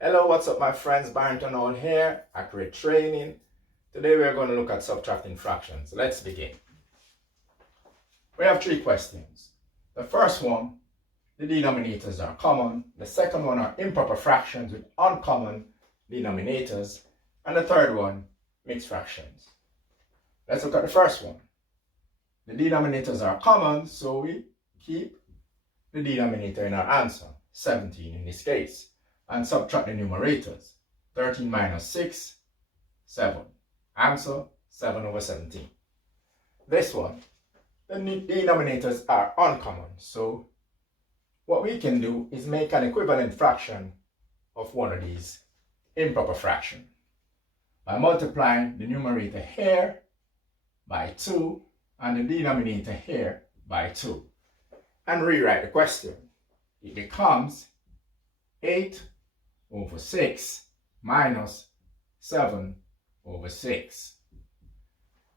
Hello, what's up my friends? Barrington Hall here, Accurate Training. Today we are going to look at subtracting fractions. Let's begin. We have three questions. The first one, the denominators are common. The second one are improper fractions with uncommon denominators. And the third one, mixed fractions. Let's look at the first one. The denominators are common, so we keep the denominator in our answer, 17 in this case, and subtract the numerators. 13 minus 6, 7. Answer, 7 over 17. This one, the denominators are uncommon, so what we can do is make an equivalent fraction of one of these improper fractions by multiplying the numerator here by 2 and the denominator here by 2 and rewrite the question. It becomes 8 over 6 minus 7 over 6.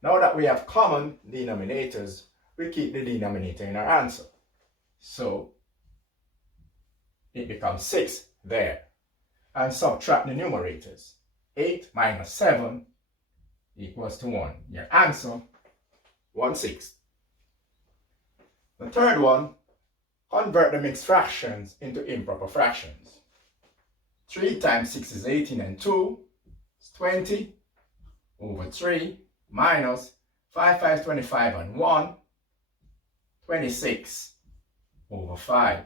Now that we have common denominators, we keep the denominator in our answer. So it becomes 6 there. And subtract the numerators. 8 minus 7 equals to 1. Your answer, 1/6. The third one, convert the mixed fractions into improper fractions. 3 times 6 is 18 and 2 is 20 over 3 minus 5 5 is 25 and 1, 26 over 5.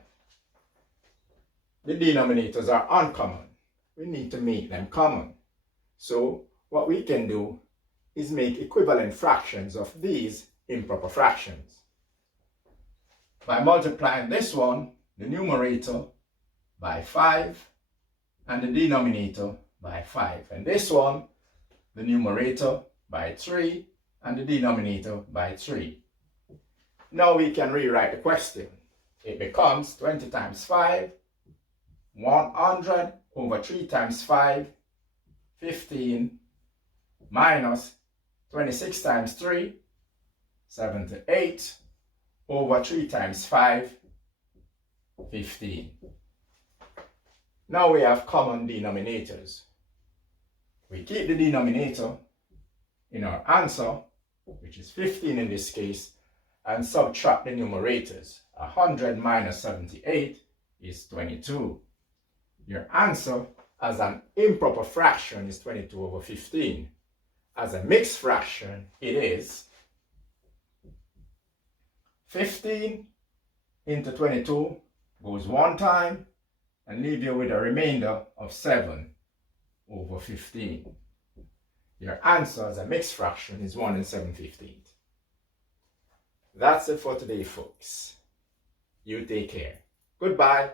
The denominators are uncommon. We need to make them common. So what we can do is make equivalent fractions of these improper fractions by multiplying this one, the numerator, by 5 and the denominator by 5, and this one, the numerator, by 3 and the denominator by 3. Now we can rewrite the question. It becomes 20 times 5, 100 over 3 times 5, 15, minus 26 times 3, 78, over 3 times 5, 15. Now we have common denominators. We keep the denominator in our answer, which is 15 in this case, and subtract the numerators. 100 minus 78 is 22. Your answer as an improper fraction is 22 over 15. As a mixed fraction, it is 15 into 22 goes one time and leave you with a remainder of 7 over 15. Your answer as a mixed fraction is 1 and 7/15. That's it for today, folks. You take care. Goodbye.